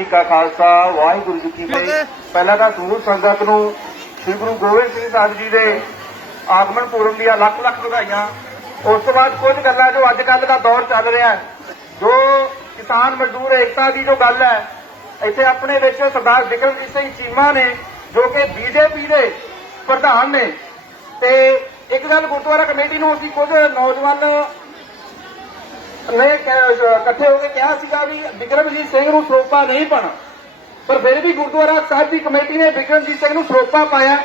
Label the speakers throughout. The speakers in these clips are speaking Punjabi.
Speaker 1: ਜੀ ਕਾ ਖਾਲਸਾ ਵਾਹਿਗੁਰੂ ਜੀ ਕੀ ਫਤਿਹ। ਪਹਿਲਾਂ ਤਾਂ ਦੂਰ ਸੰਗਤ ਨੂੰ ਸ੍ਰੀ ਗੁਰੂ ਗੋਬਿੰਦ ਸਿੰਘ ਸਾਹਿਬ ਜੀ ਦੇ ਆਗਮਨ ਪੂਰਬ ਦੀਆਂ ਲੱਖ ਲੱਖ ਵਧਾਈਆਂ। ਉਸ ਤੋਂ ਬਾਅਦ ਕੁਝ ਗੱਲਾਂ ਜੋ ਅੱਜ ਕੱਲ ਦਾ ਦੌਰ ਚੱਲ ਰਿਹਾ ਹੈ। ਜੋ ਕਿਸਾਨ ਮਜ਼ਦੂਰ ਏਕਤਾ ਦੀ ਜੋ ਗੱਲ ਹੈ ਇੱਥੇ ਆਪਣੇ ਵਿੱਚ ਸਰਦਾਰ ਵਿਕਰਮਜੀਤ ਸਿੰਘ ਚੀਮਾ ਨੇ ਜੋ ਕਿ ਬੀਜੇਪੀ ਦੇ ਪ੍ਰਧਾਨ ਨੇ ਤੇ ਇੱਕ ਗੱਲ ਗੁਰਦੁਆਰਾ ਕਮੇਟੀ ਨੂੰ ਅਸੀਂ ਕੁਝ ਨੌਜਵਾਨ ਨੇ ਇਕੱਠੇ ਹੋ ਕੇ ਕਿਹਾ ਸੀਗਾ ਵੀ ਵਿਕਰਮਜੀਤ ਸਿੰਘ ਨੂੰ ਸਰੋਪਾ ਨਹੀਂ ਪਾਣਾ ਪਰ ਫਿਰ ਵੀ ਗੁਰਦੁਆਰਾ ਸਾਹਿਬ ਦੀ ਕਮੇਟੀ ਨੇ ਵਿਕਰਮਜੀਤ ਸਿੰਘ ਨੂੰ ਸਰੋਪਾ ਪਾਇਆ।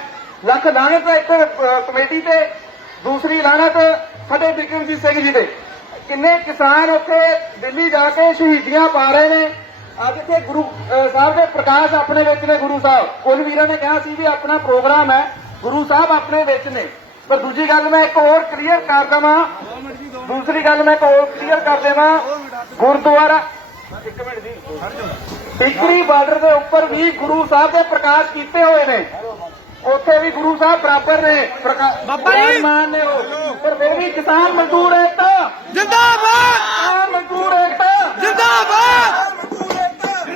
Speaker 1: ਲੱਖ ਲਾਹਨਤ ਇੱਕ ਕਮੇਟੀ ਤੇ ਦੂਸਰੀ ਲਾਹਨਤ ਸਾਡੇ ਵਿਕਰਮਜੀਤ ਸਿੰਘ ਜੀ ਦੇ। ਕਿੰਨੇ ਕਿਸਾਨ ਉੱਥੇ ਦਿੱਲੀ ਜਾ ਕੇ ਸ਼ਹੀਦੀਆਂ ਪਾ ਰਹੇ ਨੇ। ਅੱਜ ਇੱਥੇ ਗੁਰੂ ਸਾਹਿਬ ਦੇ ਪ੍ਰਕਾਸ਼ ਆਪਣੇ ਵਿੱਚ ਨੇ ਗੁਰੂ ਸਾਹਿਬ। ਕੁੱਲ ਵੀਰਾਂ ਨੇ ਕਿਹਾ ਸੀ ਵੀ ਆਪਣਾ ਪ੍ਰੋਗਰਾਮ ਹੈ, ਗੁਰੂ ਸਾਹਿਬ ਆਪਣੇ ਵਿੱਚ ਨੇ। ਪਰ ਦੂਜੀ ਗੱਲ ਮੈਂ ਇੱਕ ਹੋਰ ਕਲੀਅਰ ਕਰ ਦਵਾਂ। ਦੂਸਰੀ ਗੱਲ ਮੈਂ ਹੋਰ ਕਲੀਅਰ ਕਰ ਦੇਵਾਂ। ਗੁਰਦੁਆਰਾ ਇੱਕ ਮਿੰਟ ਜੀ। ਟਿਕਰੀ ਬਾਰਡਰ ਦੇ ਉੱਪਰ ਵੀ ਗੁਰੂ ਸਾਹਿਬ ਦੇ ਪ੍ਰਕਾਸ਼ ਕੀਤੇ ਹੋਏ ਨੇ। ਉੱਥੇ ਵੀ ਗੁਰੂ ਸਾਹਿਬ ਬਰਾਬਰ ਨੇ।
Speaker 2: ਬਾਬਾ ਜੀ!
Speaker 1: ਮਾਨ ਨੇ ਪਰ ਫਿਰ ਵੀ ਕਿਸਾਨ ਮਜ਼ਦੂਰ ਏਕਤਾ।
Speaker 2: ਜਿੰਦਾਬਾਦ!
Speaker 1: ਕਿਸਾਨ ਮਜ਼ਦੂਰ ਏਕਤਾ।
Speaker 2: ਜਿੰਦਾਬਾਦ!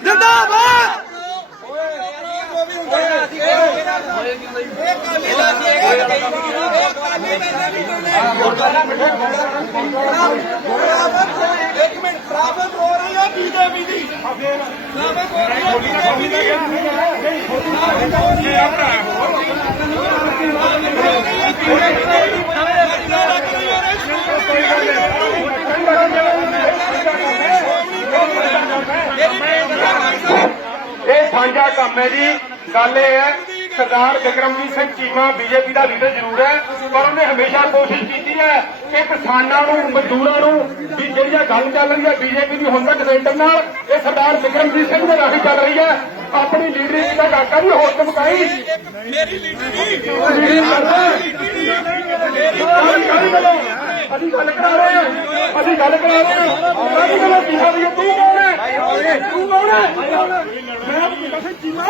Speaker 2: ਜਿੰਦਾਬਾਦ!
Speaker 3: ਇੱਕ ਮਿੰਟ ਪ੍ਰਾਪਤ ਹੋ ਰਹੀ ਹੈ ਬੀਜੇਪੀ ਦੀ ਪ੍ਰਾਪਤ ਹੋ ਰਹੀ ਹੈ ਬੀਜੇਪੀ ਦੀ
Speaker 1: ਇਹ ਸਾਂਝਾ ਕੰਮ ਹੈ ਜੀ ਗੱਲ ਇਹ ਹੈ ਸਰਦਾਰ ਵਿਕਰਮਜੀਤ ਸਿੰਘ ਚੀਮਾ ਬੀਜੇਪੀ ਦਾ ਲੀਡਰ ਜ਼ਰੂਰ ਹੈ ਪਰ ਉਹਨੇ ਹਮੇਸ਼ਾ ਕੋਸ਼ਿਸ਼ ਕੀਤੀ ਹੈ ਕਿ ਕਿਸਾਨਾਂ ਨੂੰ ਮਜ਼ਦੂਰਾਂ ਨੂੰ ਵੀ ਜਿਹੜੀ ਇਹ ਗੱਲ ਚੱਲ ਰਹੀ ਹੈ ਬੀਜੇਪੀ ਦੀ ਹੁਣ ਤੱਕ ਸੈਂਟਰ ਨਾਲ ਇਹ ਸਰਦਾਰ ਵਿਕਰਮਜੀਤ ਸਿੰਘ ਦੇ ਰਾਹੀਂ ਚੱਲ ਰਹੀ ਹੈ। ਆਪਣੀ ਲੀਡਰੀ ਦਾ ਕਾਕਾ ਵੀ ਹੋਰ ਚਮਕਾਈ
Speaker 3: ਮੇਰੀ ਲੀਡਰੀ
Speaker 1: ਅਸੀਂ ਗੱਲ ਕਰਾ ਰਹੇ ਹਾਂ। ਅਸੀਂ ਗੱਲ ਕਰਾ ਰਹੇ ਹਾਂ। ਅਸੀਂ ਗੱਲ ਕਿਹਾ ਵੀ ਤੂੰ ਕੌਣ ਹੈ? ਤੂੰ ਕੌਣ ਹੈ? ਮੈਂ ਸਿੰਘ ਚੀਮਾ।